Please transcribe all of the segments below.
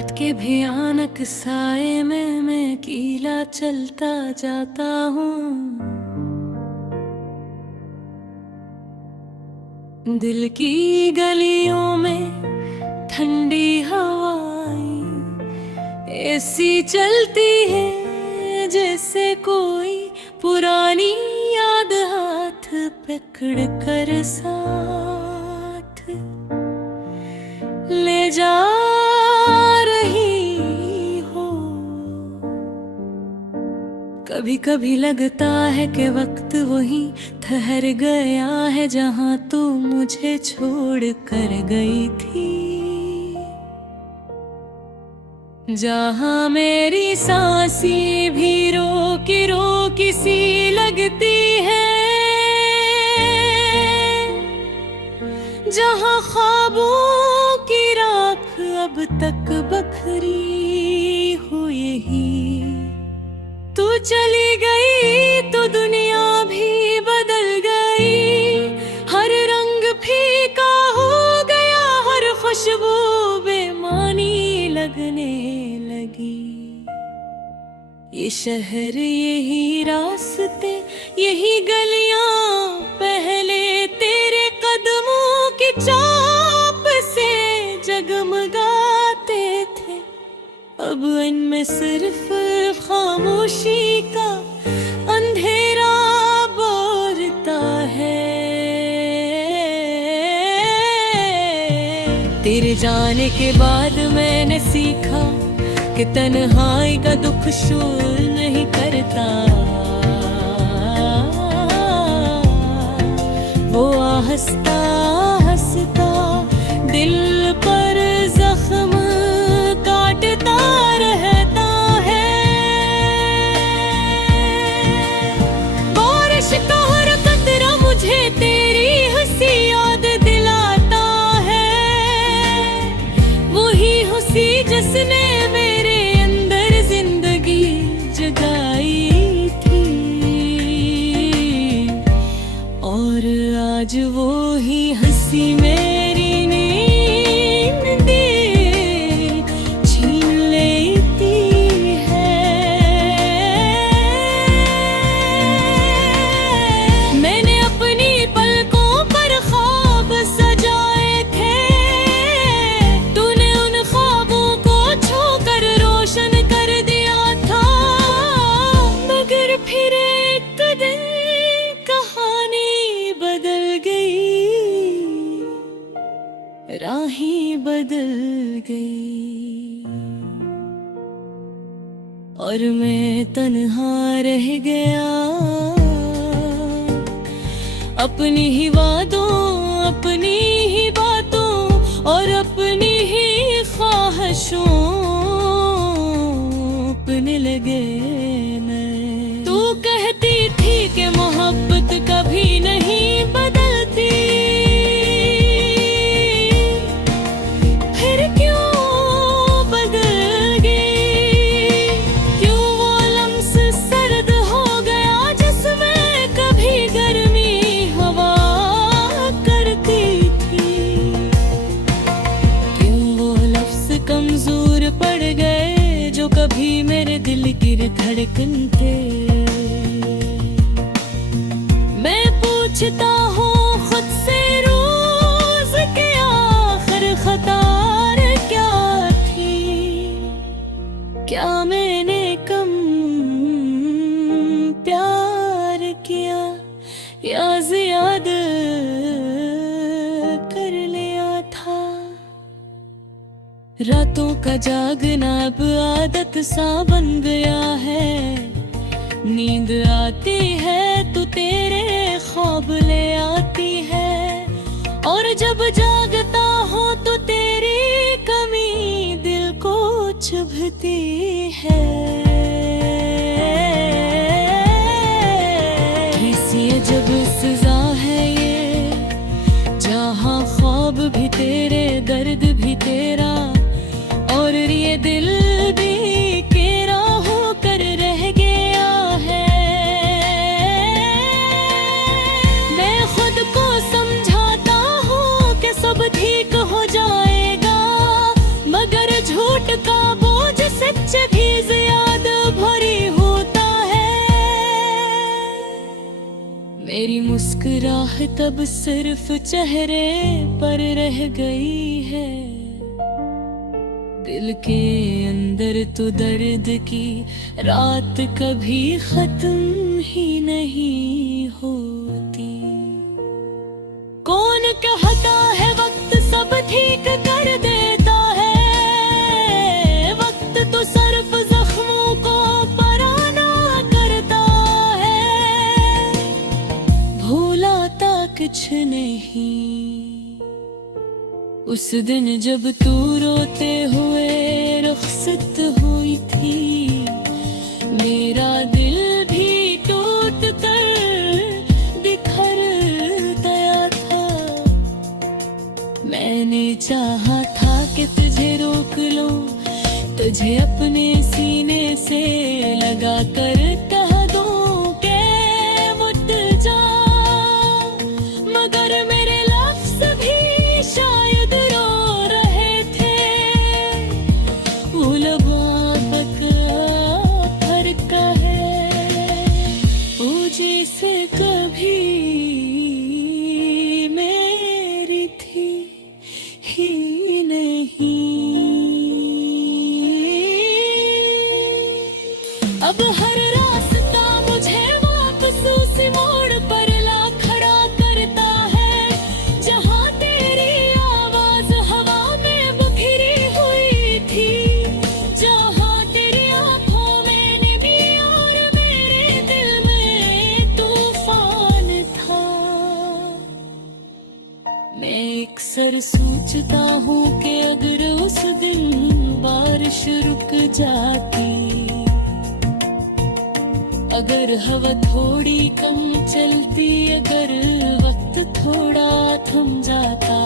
रात के भयानक साए में मैं अकेला चलता जाता हूँ। दिल की गलियों में ठंडी हवाएं ऐसी चलती है जैसे कोई पुरानी याद हाथ पकड़ कर साथ ले जा रही हो। कभी कभी लगता है कि वक्त वहीं ठहर गया है जहां तू मुझे छोड़ कर गई थी, जहां मेरी सांसें भी रोकी सी लगती है, जहां ख्वाबों की राख अब तक बखरी हो। यही तू चली गई तो दुनिया भी बदल गई, हर रंग फीका हो गया, हर खुशबू बेमानी लगने लगी। ये शहर, यही रास्ते, यही गलियां पहले तेरे कदमों की चाप से जगमगाते थे, अब इनमें सिर्फ खामोशी का अंधेरा बोलता है। तेरे जाने के बाद मैंने सीखा कि तन्हाई का दुख शूर नहीं करता, वो हंसता हंसता दिल पर जख्म काटता रहता है। बारिश का हर कतरा मुझे तेरी हंसी याद दिलाता है, वही हंसी जिसने मेरे अंदर जिंदगी जगाई थी, और आज वो ही हंसी मेरी राहें बदल गई, और मैं तन्हा रह गया अपनी ही वादों, अपनी ही बातों और अपनी ही ख्वाहिशों अपने लगे मैं। तू कहती थी कि मोहब्बत कभी नहीं बदलती, कमजोर पड़ गए जो कभी मेरे दिल की धड़कन थे। मैं पूछता हूँ खुद से रोज के आखिर खतार क्या थी, क्या मैंने कम प्यार किया या ज्यादा कर लिया था। रातों का जागना अब आदत सा बन गया है, नींद आती है तो तेरे ख्वाब ले आती है, और जब जागता हो तो तेरी कमी दिल को चुभती है। कैसी अजब सजा है ये, जहाँ ख्वाब भी तेरे दर्द भी तेरा, और ये दिल भी के राहों मेरी मुस्कुराहट अब सिर्फ चेहरे पर रह गई है, दिल के अंदर तो दर्द की रात कभी खत्म ही नहीं होती। कौन कहता है वक्त सब ठीक कर देता है, वक्त तो सिर्फ जख्मों को पराना करता है, भूलाता कुछ नहीं। उस दिन जब तू रोते हुए रुखसत हुई थी, मेरा दिल भी टूट कर बिखर गया था। मैंने चाहा था कि तुझे रोक लूं, तुझे अपने सीने से लगा कर कह दूं कि मुट जा, मगर मेरे लफ्ज़ भी शायद रो रहे थे। वो लबाबक फर्क है, वो जैसे कभी मेरी थी ही नहीं। अब हर रास्ता मुझे वापस उसी मोड़ पर ला खड़ा करता है, जहाँ तेरी आवाज हवा में बिखरी हुई थी, जहाँ तेरी आंखों में नमी और मेरे दिल में तूफान था। मैं अक्सर सोचता हूँ कि अगर उस दिन बारिश रुक जाती, अगर हवा थोड़ी कम चलती, अगर वक्त थोड़ा थम जाता,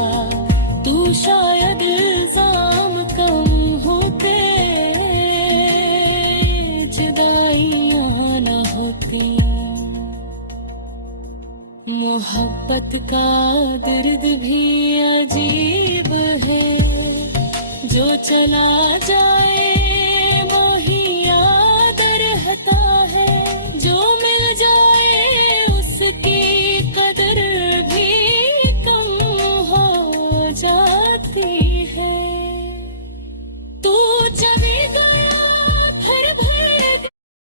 तो शायद इल्जाम कम होते, जुदाइयां न होती। मोहब्बत का दर्द भी अजीब है, जो चला जाए